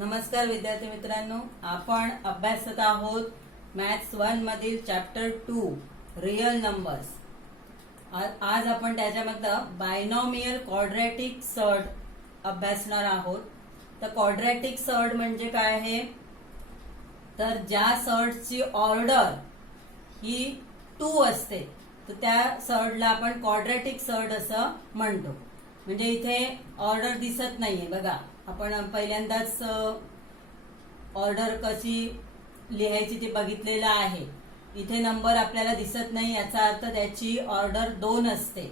नमस्कार विद्यार्थी मित्रांनो, आपण अभ्यासत आहोत मॅथ्स 1 मधील चॅप्टर 2 रियल नंबर्स। आज आपण त्याच्यामधलं बायनॉमियल क्वाड्रॅटिक सर्ड अभ्यासणार आहोत। तर क्वाड्रॅटिक सर्ड म्हणजे काय आहे, तर ज्या सर्डची ऑर्डर ही 2 असते तर त्या सर्डला आपण क्वाड्रॅटिक सर्ड असं म्हणतो। म्हणजे इथे ऑर्डर दिसत नाहीये बघा, आपण पहिल्यांदाच ऑर्डर कशी लिहायची ते बघितलेलं आहे। इथे नंबर आपल्याला दिसत नाही, याचा अर्थ त्याची ऑर्डर 2 असते।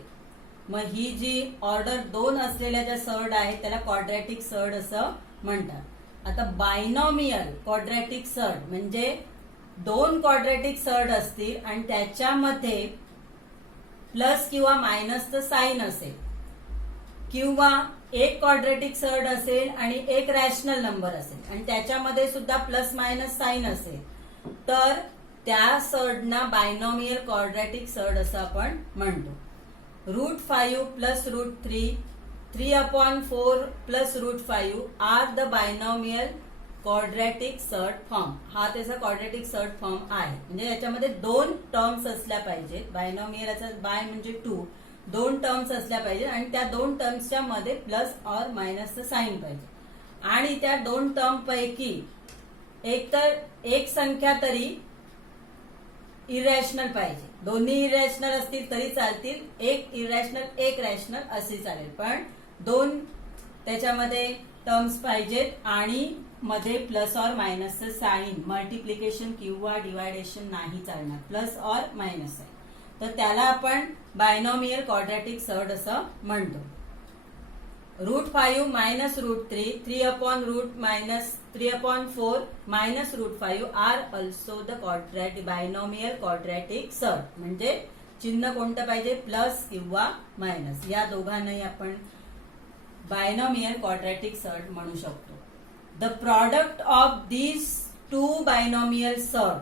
मग ही जी ऑर्डर 2 असलेल्या ज्या सर्ड आहेत त्याला क्वाड्रॅटिक सर्ड असं म्हणतात। आता बायनॉमियल क्वाड्रॅटिक सर्ड म्हणजे 2 क्वाड्रॅटिक सर्ड असतील आणि त्याच्यामध्ये प्लस किंवा मायनसचं साइन असेल, किंवा एक क्वाड्रॅटिक सर्ड असेल आणि एक रॅशनल नंबर असेल आणि त्याच्यामध्ये सुद्धा प्लस मायनस साइन असेल, तर त्या सर्डना बायनॉमियल क्वाड्रॅटिक सर्ड असं आपण म्हणतो। √5 plus √3, 3/4 plus √5 are the binomial quadratic surd form. हा त्याचा क्वाड्रॅटिक सर्ड फॉर्म आहे। म्हणजे याच्यामध्ये 2 टर्म्स असल्या पाहिजेत। बायनॉमियलचा बाय म्हणजे 2 टर्म्स असल्या पाहिजे आणि त्या 2 टर्म्सच्या मध्ये प्लस और मायनसचं साइन पाहिजे। आणि त्या 2 टर्म पैकी एक संख्या तरी इरॅशनल पाहिजे। दोन्ही इरॅशनल असतील तरी चालतील, एक इरॅशनल एक रॅशनल असे चालेल, पण 2 त्याच्यामध्ये टर्म्स पाहिजेत आणि मध्ये प्लस और मायनसचं साइन, मल्टिप्लिकेशन किंवा डिवायडेशन नाही चालणार, प्लस और मायनस आहे। तर त्याला आपण बायनॉमियल क्वाड्रॅटिक सर्ड असं म्हणतो। √5 minus √3, 3/4 minus √5 are also the binomial quadratic surd. म्हणजे चिन्ह कोणतं पाहिजे, प्लस किंवा मायनस, या दोघांनाही आपण बायनॉमियल क्वाड्रॅटिक सर्ड म्हणू शकतो। The product of these 2 binomial surd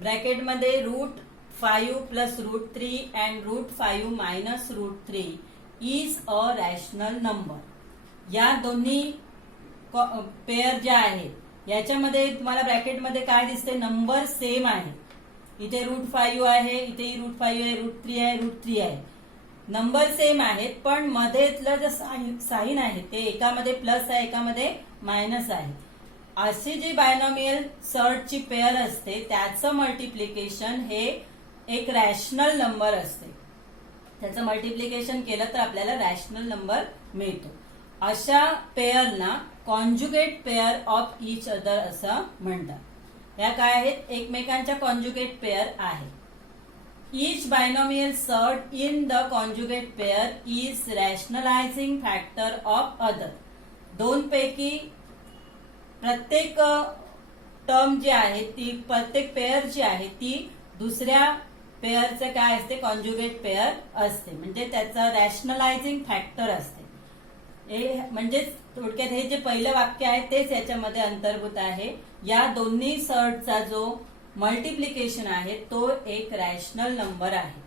ब्रॅकेटमध्ये √5 plus √3 and √5 minus √3 is a rational number. या दोन्ही पेअर ज्या आहेत याच्यामध्ये तुम्हाला ब्रॅकेटमध्ये काय दिसते, नंबर सेम आहे। इथे √5 आहे, इथे √5 आहे, √3 आहे, √3 आहे, नंबर सेम आहेत, पण मध्येतलं जे साइन आहे ते एकामध्ये प्लस आहे, एकामध्ये मायनस आहे। अशी जी बायनॉमियल सर्डची पेअर असते त्याचं मल्टिप्लिकेशन हे एक रॅशनल नंबर असते। त्याचं मल्टिप्लिकेशन केलं तर आपल्याला रॅशनल नंबर मिळतो। अशा पेअरना conjugate pair of each other असं म्हणतात। या काय आहेत, एकमेकांच्या कॉन्जुगेट पेअर आहे। Each binomial surd in the conjugate pair is rationalising factor of other. 2 पैकी प्रत्येक टर्म जी आहे ती, प्रत्येक पेअर जी आहे ती दुसऱ्या पेअरचं काय असते, कॉन्जुगेट पेअर असते, म्हणजे त्याचा रॅशनलायझिंग फॅक्टर असते। म्हणजे थोडक्यात हे जे पहिलं वाक्य आहे तेच याच्यामध्ये अंतर्भूत आहे। या दोन्ही सर्डचा जो मल्टिप्लिकेशन आहे तो एक रॅशनल नंबर आहे।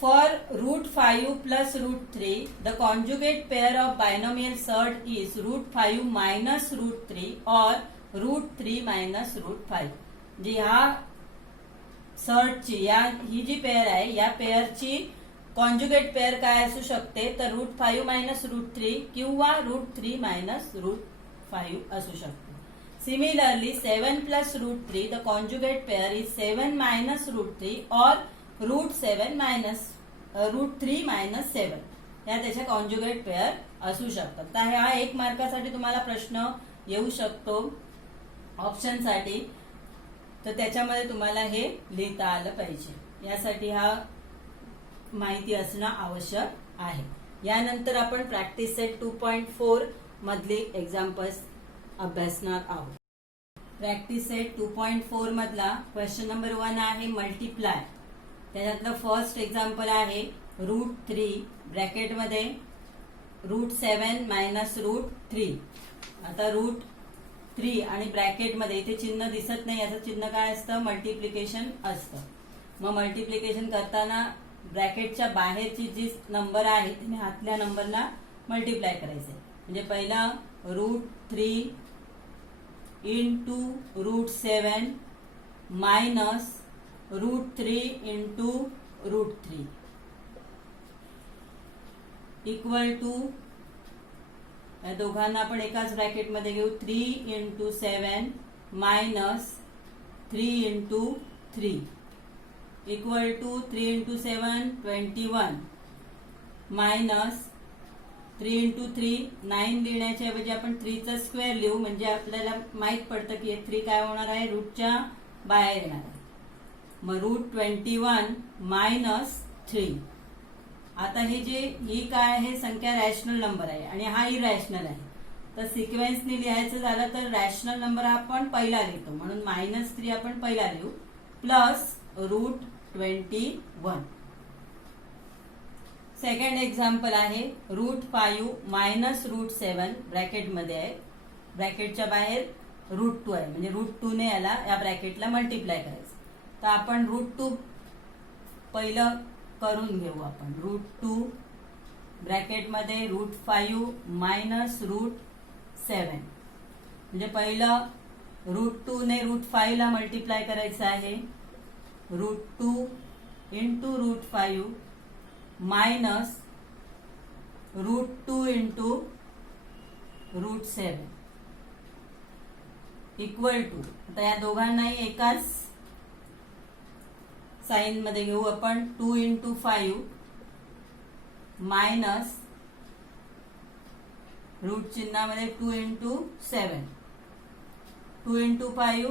For √5 plus √3 the conjugate pair of binomial surd is √5 minus √3 और √3 मायनस √5। जी ह्या सर्डची ही जी पेअर आहे या पेअरची कॉन्जुगेट पेअर काय असू शकते, तर √5 मायनस √3 किंवा √3 मायनस √5 असू शकते। Similarly 7 plus √3 the conjugate pair is 7 minus √3 और √3 मायनस 7, या त्याच्या कॉन्जुगेट पेअर असू शकतात। तर हा 1 मार्कासाठी तुम्हाला प्रश्न येऊ शकतो ऑप्शनसाठी, तर त्याच्यामध्ये तुम्हाला हे लिहिता आलं पाहिजे, यासाठी हा माहिती असणं आवश्यक आहे। यानंतर आपण प्रॅक्टिस सेट 2.4 मधली एक्झाम्पल्स अभ्यासणार आहोत। प्रॅक्टिस सेट 2.4 मधला क्वेश्चन नंबर 1 आहे मल्टिप्लाय। त्याच्यातलं फर्स्ट एक्झाम्पल आहे √3 ब्रॅकेटमध्ये √7 मायनस √3। आता √3 आणि ब्रॅकेटमध्ये इथे चिन्ह दिसत नाही, याचं चिन्ह काय असतं, मल्टिप्लिकेशन असतं। मग मल्टिप्लिकेशन करताना ब्रॅकेटच्या बाहेरची जी नंबर आहे तिने आतल्या नंबरला मल्टिप्लाय करायचे। म्हणजे पहिला √3 into √7 minus √3 into √3 equal to, या दोघांना आपण एकाच ब्रॅकेटमध्ये घेऊ, 3 into 7 minus 3 into 3 equal to 3 into 7 21 minus 3 into 3 9 लिहिण्याच्या ऐवजी आपण 3 चा स्क्वेअर लिहू, म्हणजे आपल्याला माहित पडतं की 3 काय होणार आहे, रूटच्या बाहेर येणार आहे. मग √21 मायनस 3. आता ही काय आहे, संख्या रॅशनल नंबर आहे आणि हा इरॅशनल आहे. तर सिक्वेन्सनी लिहायचं झालं तर रॅशनल नंबर आपण पहिला लिहितो, म्हणून -3 आपण पहिला लिहू, प्लस √21. सेकंड एक्झाम्पल आहे √5 मायनस √7 ब्रॅकेटमध्ये आहे, ब्रॅकेटच्या बाहेर √2 आहे, म्हणजे √2 ने या ब्रॅकेटला मल्टिप्लाय करायचं. तर आपण √2 पहिलं करून घेऊ. आपण √2 ब्रॅकेटमध्ये √5 मायनस √7, म्हणजे पहिलं √2 ने √5 ला मल्टिप्लाय करायचं आहे, √2 into √5 minus √2 into √7 equal to, आता या दोघांनाही एकाच साइन मध्ये घेऊ आपण, 2 इंटू 5 मायनस रूट चिन्हामध्ये 2 इंटू 7, 2 इंटू 5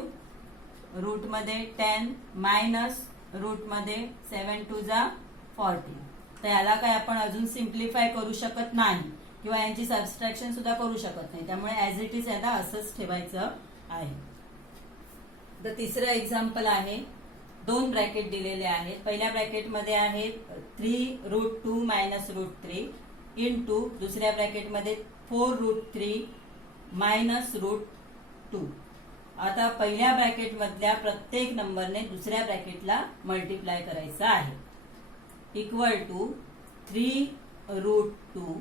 रूट मध्ये 10 मायनस रूट मध्ये 7 2 जा 40. तर याला काय आपण अजून सिम्प्लिफाय करू शकत नाही किंवा यांची सबस्ट्रॅक्शन सुद्धा करू शकत नाही, त्यामुळे ऍज इट इज याला असंच ठेवायचं आहे. तर तिसरं एक्झाम्पल आहे, 2 ब्रॅकेट दिलेले आहेत. पहिल्या ब्रॅकेटमध्ये आहे 3√2 मायनस √3 इंटू दुसऱ्या ब्रॅकेटमध्ये 4√3 मायनस √2. आता पहिल्या ब्रॅकेट मधल्या प्रत्येक नंबरने दुसऱ्या ब्रॅकेटला मल्टिप्लाय करायचा आहे, इक्वल टू 3√2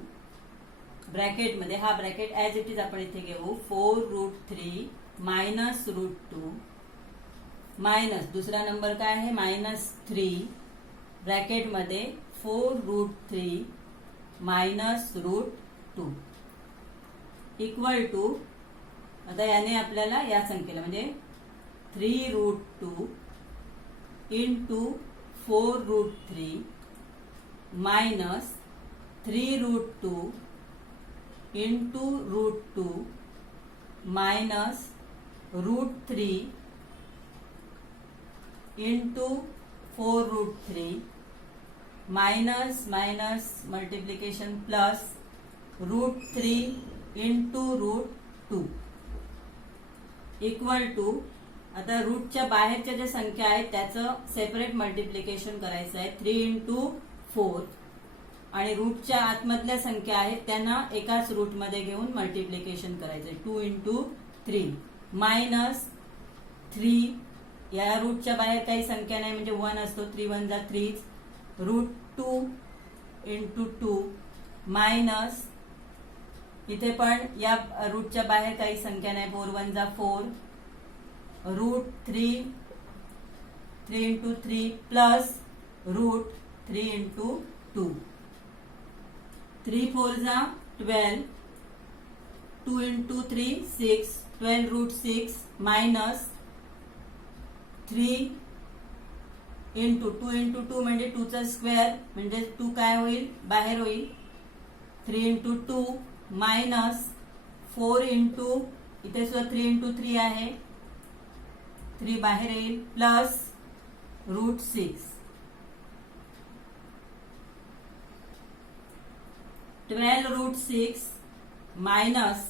ब्रॅकेटमध्ये, हा ब्रॅकेट ऍज इट इज आपण इथे घेऊ, 4√3 मायनस √2 मायनस दुसरा नंबर काय आहे, -3 ब्रॅकेटमध्ये 4√3 मायनस √2 इक्वल टू, आता याने आपल्याला या संख्येला म्हणजे 3√2 into 4√3 minus 3√2 into √2 minus √3 into 4√3 minus minus multiplication plus √3 into √2 equal to, आता रूटच्या बाहेरच्या ज्या संख्या आहेत त्याचं सेपरेट मल्टिप्लिकेशन करायचं आहे, 3 इंटू 4, आणि रूटच्या आतमधल्या संख्या आहेत त्यांना एकाच रूटमध्ये घेऊन मल्टिप्लिकेशन करायचंय, 2 इंटू 3 मायनस 3, या रूटच्या बाहेर काही संख्या नाही म्हणजे 1 असतो, 3 1 जा 3, √2 इंटू 2 मायनस, इथे पण या रूटच्या बाहेर काही संख्या नाही, 4 1 जा 4, √3 3 इंटू 3 प्लस √3 इंटू 2, 3 4 जा 12, 2 इंटू 3 6, 12√6 मायनस 3 इंटू 2 इंटू 2 म्हणजे 2 चा स्क्वेअर, म्हणजे 2 काय होईल, बाहेर होईल, 3 इंटू 2 मायनस 4 इंटू, इथे सुद्धा 3 इंटू 3 आहे, 3 बाहेर येईल, प्लस √6, 12√6 मायनस,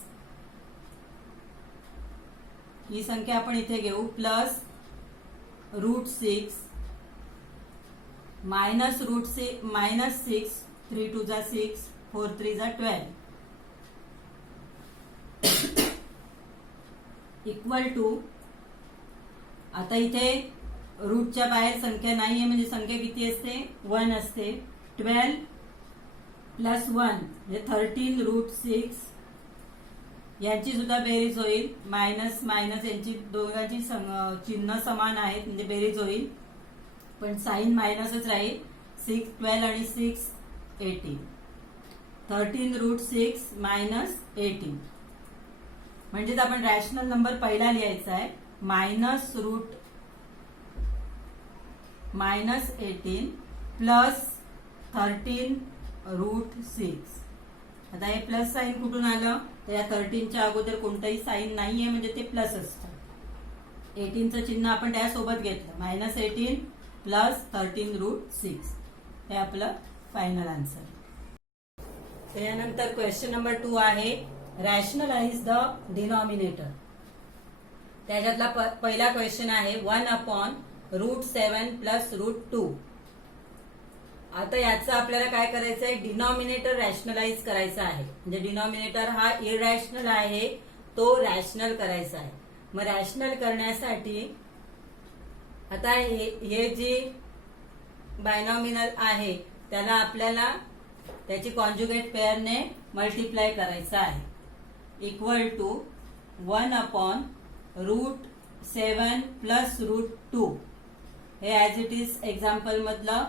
ही संख्या आपण इथे घेऊ, प्लस √6 मायनस √6 मायनस 6, 3 2 जा 6, 4 3 जा 12 इक्वल टू, आता इथे रूटच्या बाहेर संख्या नाहीये म्हणजे संख्या किती असते, 1 असते, 12 प्लस 1 म्हणजे 13√6 यांची सुद्धा बेरीज होईल. मायनस मायनस यांची दोघांची चिन्ह समान आहेत म्हणजे बेरीज होईल, पण साइन मायनसच राहील. 6 12 आणि 6 18. 13 रूट 6 मायनस 18. म्हणजेच आपण रॅशनल नंबर पहिला लिहायचा आहे मायनस 18 प्लस 13 रूट 6. आता हे प्लस साइन कुठून आलं तर या 13च्या अगोदर कोणताही साइन नाहीये म्हणजे ते प्लस असतं. 18चं चिन्ह आपण त्यासोबत घेतलं. मायनस 18 प्लस 13 रूट 6 हे आपलं फायनल आन्सर. त्यानंतर क्वेश्चन नंबर 2 आहे रॅशनलाइज द डिनॉमिनेटर. त्याच्यातला पहिला क्वेश्चन आहे 1/√7 प्लस √2. आता याचं आपल्याला काय करायचं आहे, डिनॉमिनेटर रॅशनलाइज करायचा आहे. म्हणजे डिनॉमिनेटर हा इरॅशनल आहे तो रॅशनल करायचा आहे. मग रॅशनल करण्यासाठी आता हे जी बायनॉमिनल आहे त्याला आपल्याला त्याची कॉन्जुगेट पेअरने मल्टिप्लाय करायचं आहे. Equal to 1/√7 plus √2. हे ऍज इट इज एक्झाम्पल मधलं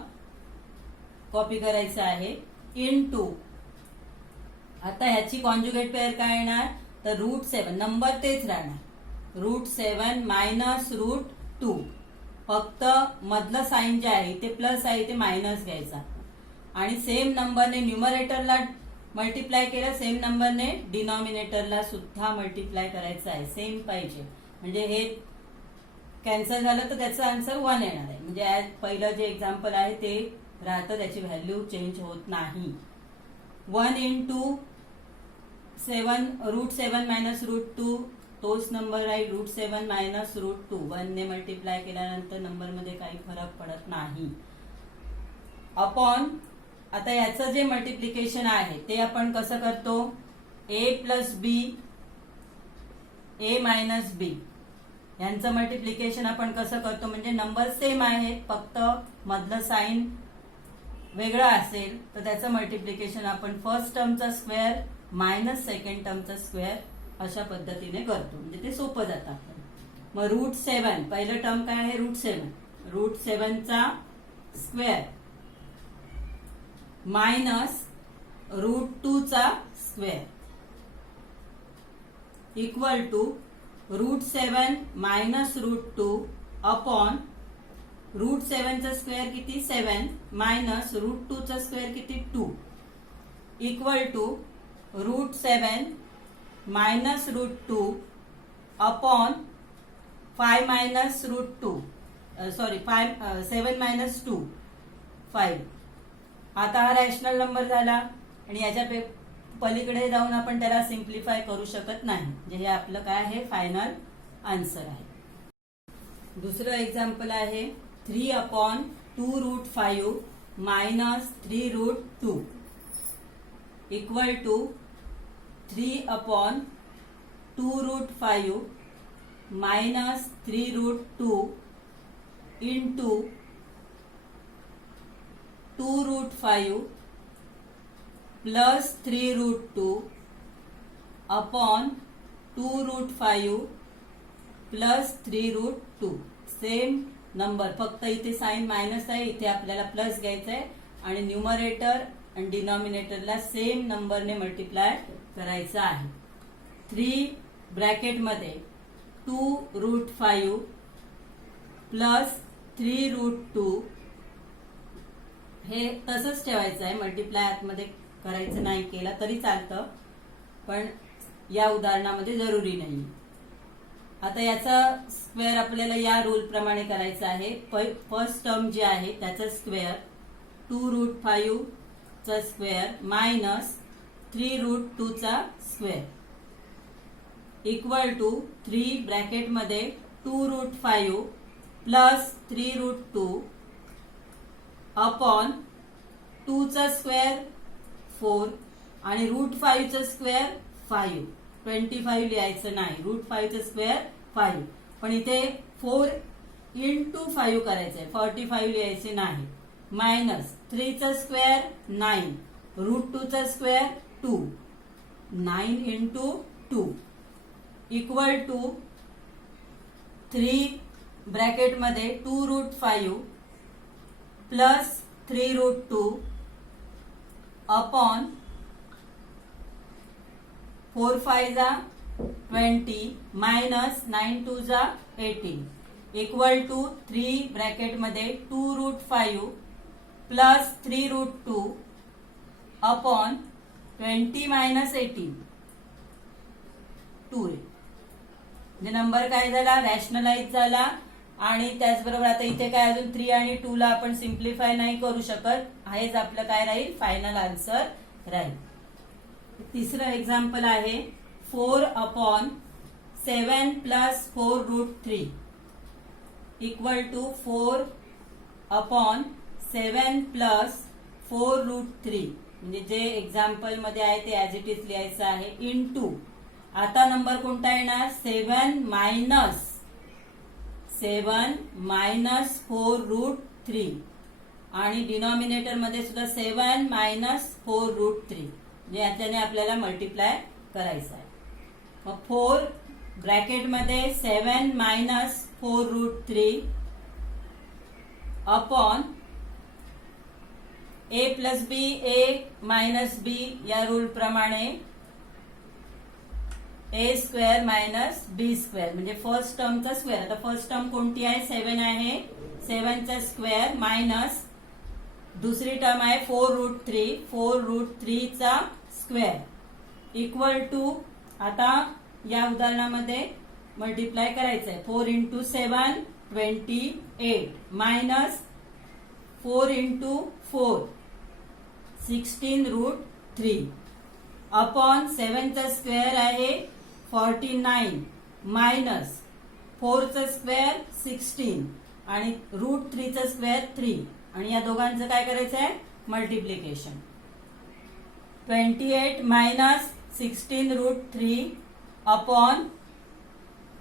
कॉपी करायचं आहे. इन टू आता ह्याची कॉन्जुगेट पेअर काय येणार तर √7. नंबर तेच राहणार. √7 मायनस √2. फक्त मधलं साइन जे आहे ते प्लस आहे ते मायनस घ्यायचा आणि सेम नंबरने न्यूमरेटरला मल्टिप्लाय केलं, सेम नंबरने डिनॉमिनेटरला सुद्धा मल्टिप्लाय करायचं आहे. सेम पाहिजे म्हणजे हे कॅन्सल झालं तर त्याचा आन्सर 1 येणार आहे. म्हणजे पहिलं जे एक्झाम्पल आहे ते राहतं, त्याची व्हॅल्यू चेंज होत नाही. 1 into 7 √7 मायनस √2 तोच नंबर आहे. √7 मायनस √2 1 ने मल्टिप्लाय केल्यानंतर नंबरमध्ये काही फरक पडत नाही. अपॉन आता याचं जे मल्टिप्लिकेशन आहे ते आपण कसं करतो, a plus B a minus B यांचं मल्टिप्लिकेशन आपण कसं करतो म्हणजे नंबर सेम आहे फक्त मधलं साइन वेगळं असेल तर त्याचं मल्टिप्लिकेशन आपण फर्स्ट टर्मचा स्क्वेअर मायनस सेकंड टर्मचा स्क्वेअर अशा पद्धतीने करतो. म्हणजे ते सोपं जातं आपण. मग √7 पहिलं टर्म काय आहे √7चा स्क्वेअर मायनस √2चा square equal to √7 minus √2 upon √7चा स्क्वेअर किती 7 मायनस √2चा स्क्वेअर किती 2 equal to √7 minus √2 upon 5 minus √2 sorry 7 minus 2 5. आता हा रॅशनल नंबर झाला आणि याच्या पलीकडे जाऊन आपण त्याला सिम्प्लिफाय करू शकत नाही. म्हणजे हे आपलं काय आहे फायनल आन्सर आहे. दुसरं एक्झाम्पल आहे 3/2√5 minus 3√2 equal to 3/2√5 minus 3√2 into 2√5 plus 3√2 upon 2√5 plus 3√2. Same number फक्त इथे साइन मायनस आहे, इथे आपल्याला प्लस घ्यायचं आहे आणि न्यूमरेटर आणि डिनॉमिनेटरला सेम नंबरने मल्टिप्लाय करायचं आहे. 3 ब्रॅकेटमध्ये 2√5 प्लस 3√2 हे तसंच ठेवायचं आहे. मल्टिप्लाय आतमध्ये करायचं नाही केलं तरी चालतं, पण या उदाहरणामध्ये जरुरी नाही. आता याचा स्क्वेअर आपल्याला या रूल प्रमाणे करायचा आहे. फर्स्ट टर्म जे आहे त्याचा स्क्वेअर 2√5 चा स्क्वेअर मायनस 3√2चा स्क्वेअर इक्वल टू 3 ब्रॅकेटमध्ये 2√5 प्लस 3√2 अपॉन 2चा स्क्वेअर 4 आणि √5चा स्क्वेअर 5. 25 लिहायचं नाही, √5चा स्क्वेअर 5. पण इथे 4 इंटू 5 करायचंय, 45 लिहायचे नाही. मायनस 3चा स्क्वेअर 9, √2चा स्क्वेअर 2. 9 इंटू 2 इक्वल टू 3 ब्रॅकेटमध्ये 2 रूट 5 प्लस 3 रूट 2 अपॉन 4 5 जा 20 मायनस 9 2 जा 18 इक्वल टू 3 ब्रॅकेटमध्ये 2 root 5 plus 3 root 2 upon 20 minus 18 2 म्हणजे नंबर काय झाला, रॅशनलाइज झाला. आणि त्याचबरोबर आता इथे काय अजून 3 आणि 2 ला आपण सिम्प्लिफाय नाही करू शकत. हेच आपलं काय राहील, फायनल आन्सर राहील. तिसरं एक्झाम्पल आहे 4 upon 7 plus 4 root 3 equal to 4 upon 7 plus 4 root 3 म्हणजे जे एक्झाम्पल मध्ये आहे ते ऍज इट इज लिहायचं आहे इंटू. आता नंबर कोणता येणार, 7 मायनस 4 रूट 3 आणि डिनॉमिनेटर मध्ये सुद्धा 7 मायनस 4 रूट 3 म्हणजे याच्याने आपल्याला मल्टिप्लाय करायचं आहे. मग 4 ब्रॅकेटमध्ये 7 minus 4 root 3 upon a plus B a minus B या रूल प्रमाणे a square minus B square म्हणजे फर्स्ट टर्मचा स्क्वेअर. आता फर्स्ट टर्म कोणती आहे, 7 आहे, 7 चा स्क्वेअर मायनस दुसरी टर्म आहे 4 रूट 3, 4 रूट 3 चा स्क्वेअर इक्वल टू. आता या उदाहरणामध्ये मल्टिप्लाय करायचं आहे 4 into 7 28 minus 4 into 4 16 root 3 upon 7 चा स्क्वेअर आहे 49 मायनस 4 चा स्क्वेअर 16 आणि रूट 3 चा स्क्वेअर 3 आणि या दोघांचं काय करायचं आहे, multiplication. 28 minus 16 root 3 upon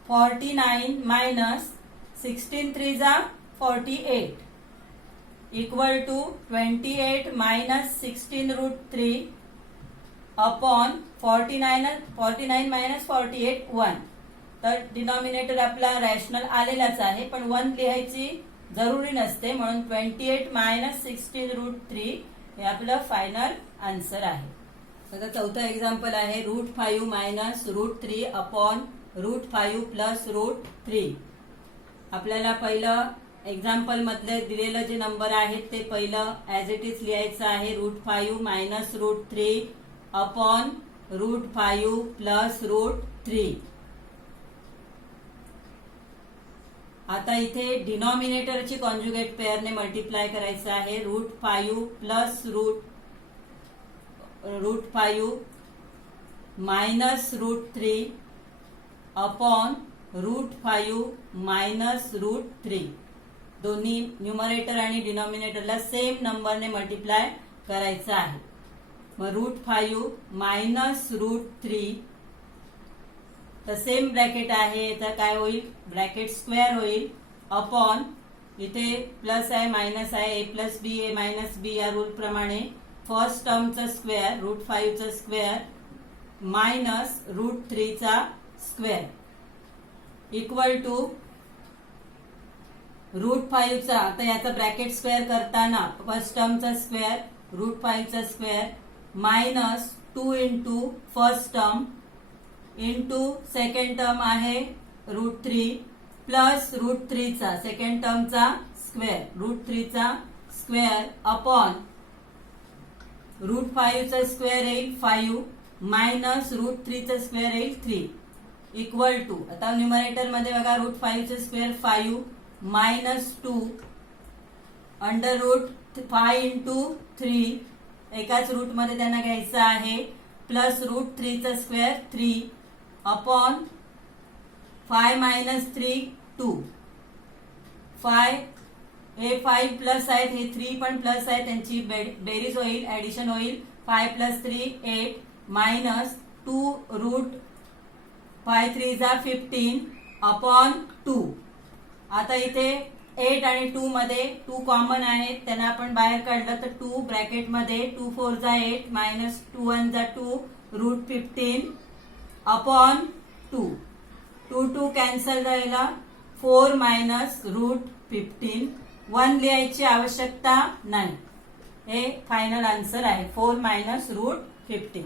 49 minus 16 3 जा 48 equal to 28 minus 16 root 3 upon 49 minus 48 1. तर डिनॉमिनेटर आपला रॅशनल आलेलाच आहे पण 1 लिहायची जरुरी नसते म्हणून 28 मायनस 16 रूट 3 हे आपलं फायनल आन्सर आहे. आता चौथा एक्झाम्पल आहे root 5 minus root 3 upon root 5 plus root 3. आपल्याला पहिलं एक्झाम्पल मधले दिलेलं जे नंबर आहेत ते पहिलं ऍज इट इज लिहायचं आहे root 5 minus root 3 upon root 5 plus root 3. आता इथे डिनॉमिनेटरची कॉन्जुगेट पेअरने मल्टिप्लाय करायचं आहे root 5 plus root 5 minus root 3 upon root 5 minus root 3. दोन्ही न्यूमरेटर आणि डिनॉमिनेटरला सेम नंबरने मल्टिप्लाय करायचं आहे. मग रूट 5 मायनस रूट 3 तर सेम ब्रॅकेट आहे तर काय होईल, ब्रॅकेट स्क्वेअर होईल अपॉन इथे प्लस आहे मायनस आहे ए प्लस बी ए मायनस बी या रूल प्रमाणे फर्स्ट टर्मचा स्क्वेअर रूट 5 चा स्क्वेअर मायनस रूट 3 चा स्क्वेअर इक्वल टू रूट 5 चा. आता याचा ब्रॅकेट स्क्वेअर करताना फर्स्ट टर्मचा स्क्वेअर रूट 5 चा square minus 2 into first term into second term आहे रूट 3 प्लस रूट 3 चा सेकंड टर्मचा स्क्वेअर रूट 3 चा स्क्वेअर अपॉन रूट 5 चा स्क्वेअर येईल 5 मायनस रूट 3 चा स्क्वेअर येईल 3 इक्वल टू. आता न्यूमरेटर मध्ये बघा रूट 5 चा square 5 minus 2 under root 5 into 3 एकाच रूट मध्ये त्यांना घ्यायचं आहे प्लस रूट 3 चा स्क्वेअर 3 अपॉन 5 मायनस 3 2 5 हे 5 प्लस आहेत हे 3 पण प्लस आहे त्यांची बेरीज होईल ऍडिशन होईल 5 प्लस 3 8 मायनस 2 रूट 5 3 जा 15 अपॉन 2. आता इथे 8 आणि 2 मध्ये 2 कॉमन आहेत त्यांना आपण बाहेर काढलं तर 2 ब्रॅकेट मध्ये 2 4 जा 8 मायनस 2 1 जा 2 रूट 15 अपॉन 2. 2 कॅन्सल राहिला. 4 मायनस रूट 15. 1 लिहायची आवश्यकता नाही. हे फायनल आन्सर आहे 4 मायनस रूट 15.